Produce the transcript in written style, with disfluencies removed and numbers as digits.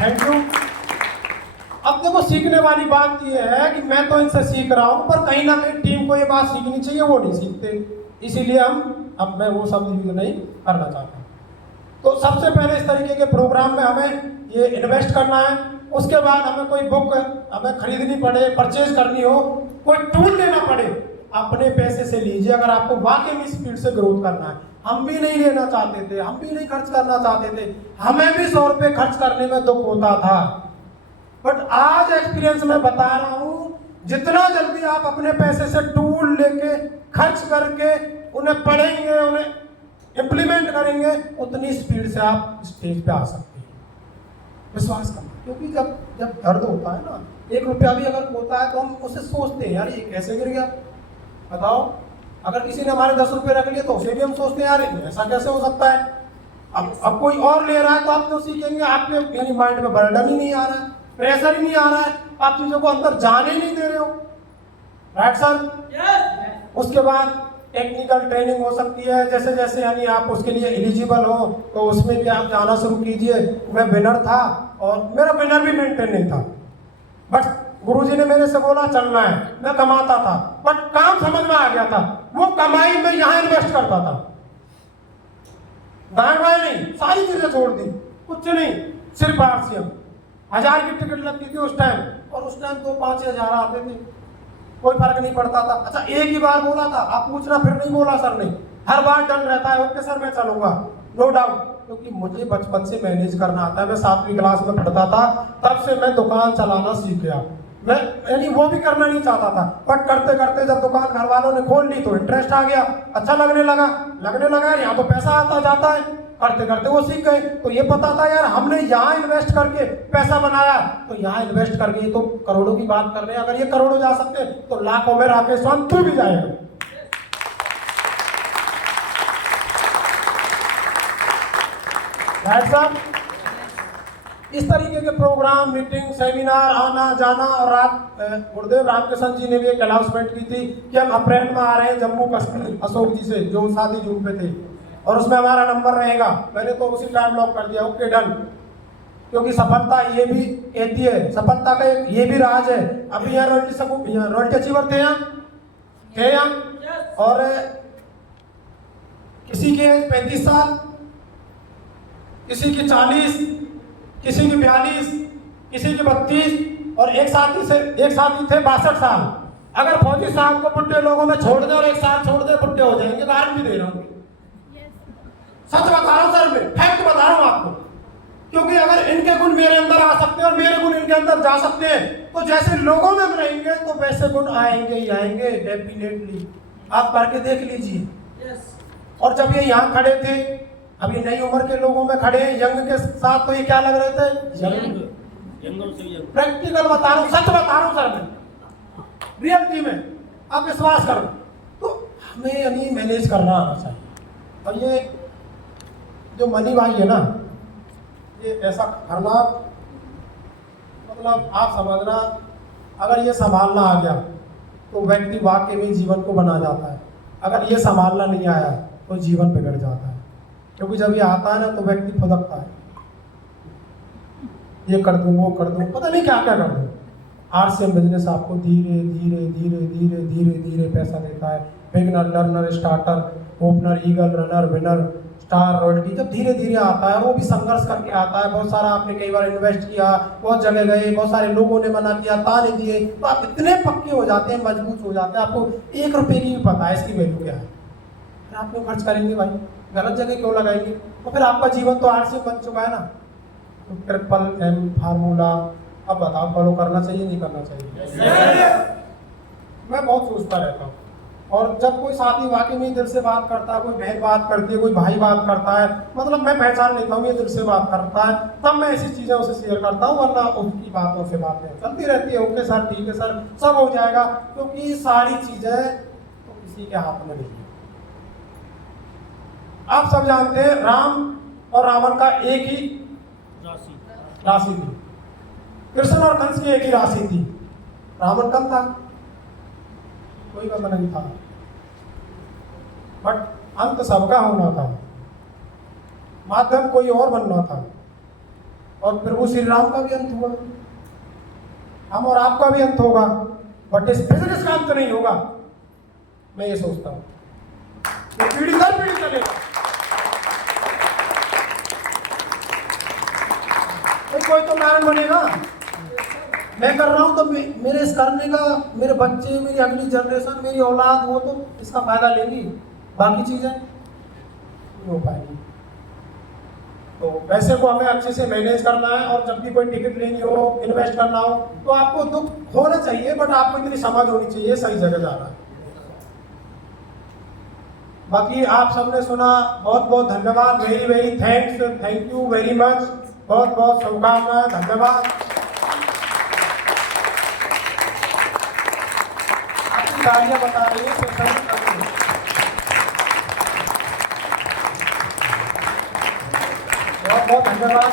Thank you. अब देखो सीखने वाली बात ये है कि मैं तो इनसे सीख रहा हूँ, पर कहीं ना कहीं टीम को ये बात सीखनी चाहिए, वो नहीं सीखते, इसीलिए अब मैं वो सब यूज नहीं करना चाहता। तो सबसे पहले इस तरीके के प्रोग्राम में हमें ये इन्वेस्ट करना है। उसके बाद हमें कोई बुक हमें खरीदनी पड़े, परचेज करनी हो, कोई टूल लेना पड़े, अपने पैसे से लीजिए अगर आपको वाकई में स्पीड से ग्रोथ करना है। हम भी नहीं लेना चाहते थे, हम भी नहीं खर्च करना चाहते थे, हमें भी 100 रुपये खर्च करने में दुख होता था। बट आज एक्सपीरियंस में बता रहा हूं, जितना जल्दी आप अपने पैसे से टूल लेके खर्च करके उन्हें पढ़ेंगे, उन्हें इंप्लीमेंट करेंगे, उतनी स्पीड से आप स्टेज पे आ सकते हैं। विश्वास करना, क्योंकि जब दर्द होता है ना, 1 रुपया भी अगर होता है तो हम उसे सोचते हैं यार ये कैसे गिर गया, बताओ। अगर किसी ने हमारे 10 रुपये रख लिए तो उसे भी हम सोचते हैं यार ऐसा कैसे हो सकता है। अब कोई और ले रहा है तो आप क्यों सीखेंगे, आपके यानी माइंड में बर्डन ही नहीं आ रहा है, प्रेशर ही नहीं आ रहा है, आप चीजों को अंदर जाने नहीं दे रहे हो, राइट सर। उसके बाद टेक्निकल ट्रेनिंग हो सकती है, जैसे जैसे यानी आप उसके लिए एलिजिबल हो तो उसमें भी आप जाना शुरू कीजिए। मैं विनर था और मेरा विनर भी मेंटेन नहीं था, बट गुरुजी ने मेरे से बोला चलना है, मैं कमाता था, बट काम समझ में आ गया था, वो कमाई मैं यहाँ इन्वेस्ट करता था, दाएं बाएं नहीं, सारी चीजें छोड़ दी, कुछ नहीं, सिर्फ आरसीएम। 1000 की टिकट लगती थी उस टाइम, और उस टाइम तो 5,000 आते थे, कोई फर्क नहीं पड़ता था। अच्छा एक ही बार बोला था, आप पूछना फिर नहीं बोला सर नहीं, हर बार डन रहता है, ओके सर मैं चलूंगा, नो डाउट, क्योंकि मुझे बचपन से मैनेज करना आता है। मैं 7वीं क्लास में पढ़ता था, तब से मैं दुकान चलाना सीख गया। मैं यानी वो भी करना नहीं चाहता था, बट करते करते जब दुकान घर वालों ने खोल ली तो इंटरेस्ट आ गया, अच्छा लगने लगा, यहाँ तो पैसा आता जाता है, करते करते वो सीख गए। तो ये पता था यार हमने यहाँ इन्वेस्ट करके पैसा बनाया, तो यहाँ इन्वेस्ट करके ये तो करोड़ों की बात कर रहे हैं, अगर ये करोड़ों जा सकते तो लाखों में राकेश स्वामी तू भी जाएगा। साहब इस तरीके के प्रोग्राम, मीटिंग, सेमिनार, आना जाना, और रात गुरुदेव रामकिशन जी ने भी एक अनाउंसमेंट की थी कि हम अप्रैल में आ रहे हैं जम्मू कश्मीर, अशोक जी से जो शादी जून पे थे, और उसमें हमारा नंबर रहेगा। मैंने तो उसी टाइम लॉक कर दिया, ओके डन, क्योंकि सफलता ये भी कहती है, सफलता का ये भी राज है। अभी यहाँ रॉयल्टी अचीवर थे यहाँ, और किसी के 35 साल, किसी की 40, किसी की 42, किसी की 32, और एक साथी थे 62 साल। अगर फौजी साहब को बुढ़े लोगों में छोड़ दे और एक साथ छोड़ दे, बुढ़े हो जाएंगे, कारण भी दे रहा हूँ, सच बता रहा हूँ सर, मैं फैक्ट बता रहा हूँ आपको। क्योंकि अगर इनके गुण मेरे अंदर आ सकते हैं और मेरे गुण इनके अंदर जा सकते हैं, तो जैसे लोगों में रहेंगे तो वैसे गुण आएंगे ही आएंगे, डेफिनेटली। आप करके देख लीजिए। और जब ये यहाँ खड़े थे, अभी नई उम्र के लोगों में खड़े हैं, यंग के साथ, तो ये क्या लग रहे थे, यंग। प्रैक्टिकल बता रहा हूँ, सच बता रहा हूँ सर, मैं रियलिटी में, आप विश्वास करो। तो हमें यानी मैनेज करना आना चाहिए। और ये जो मनी भाई है ना, ये ऐसा करना, मतलब आप समझना, अगर ये संभालना आ गया तो व्यक्ति वाकई में जीवन को बना जाता है। अगर ये संभालना नहीं आया तो जीवन बिगड़ जाता है, क्योंकि जब ये आता है ना तो व्यक्ति फुदकता है, ये कर दूं, वो कर दूं, पता नहीं क्या क्या कर दूं। आरसीएम बिजनेस आपको धीरे धीरे धीरे धीरे धीरे धीरे पैसा देता है। Beginner, learner, starter, opener, eagle, runner, winner, star, royalty, जब धीरे धीरे आता है, वो भी संघर्ष करके आता है। बहुत सारा आपने कई बार इन्वेस्ट किया, बहुत जगह गए, बहुत सारे लोगों ने मना किया, ताने दिए, तो आप इतने पक्के हो जाते हैं, मजबूत हो जाते हैं, आपको 1 रुपये की भी पता है इसकी वैल्यू क्या है। फिर आप क्यों खर्च करेंगे भाई, गलत जगह क्यों लगाएंगे? तो फिर आपका जीवन तो आरसीएम बन चुका है ना। तो ट्रिपल M फार्मूला, अब बताओ फॉलो करना चाहिए नहीं करना चाहिए? मैं बहुत सोचता रहता हूँ, और जब कोई साथी वाकई में दिल से बात करता है, कोई बहन बात करती है, कोई भाई बात करता है, मतलब मैं पहचान लेता हूँ ये दिल से बात करता है, तब मैं ऐसी चीज़ें उसे शेयर करता हूँ, वरना उसकी बातों से बातें चलती रहती है, ओके सर, ठीक है सर, सब हो जाएगा, क्योंकि सारी चीज़ें तो किसी के हाथ में नहीं है। आप सब जानते हैं राम और रावण का एक ही राशि थी, कृष्ण और कंस की एक ही राशि थी। रावण कम था, कोई कम नहीं था, बट अंत सबका होना था, माध्यम कोई और बनना था। और प्रभु श्री राम का भी अंत हुआ, हम और आपका भी अंत होगा, बट इस बिजनेस का अंत नहीं होगा। मैं ये सोचता हूँ ये पीढ़ी दर पीढ़ी चलेगा। कोई तो कारण बनेगा, मैं कर रहा हूँ तो मेरे इस करने का मेरे बच्चे, मेरी अगली जनरेशन, मेरी औलाद, वो तो इसका फायदा लेंगी, बाकी चीजें नहीं हो पाएगी। तो पैसे को हमें अच्छे से मैनेज करना है, और जब भी कोई टिकट लेनी हो, इन्वेस्ट करना हो, तो आपको दुख होना चाहिए, बट आपको इतनी समझ होनी चाहिए सही जगह जा रहा है। बाकी आप सबने सुना, बहुत बहुत धन्यवाद, very very thanks, thank you very much, बहुत बहुत शुभकामनाएं, धन्यवाद। आपकी तालियां बता रही है बहुत बहुत धन्यवाद।